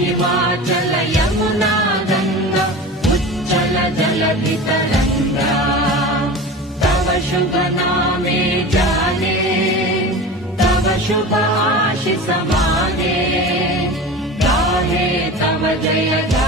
हिमाचल यमुना गंगा उच्चल जलधि तरंगा तव शुभ नामे जाने तव शुभ आशीष माने गाहे तव जय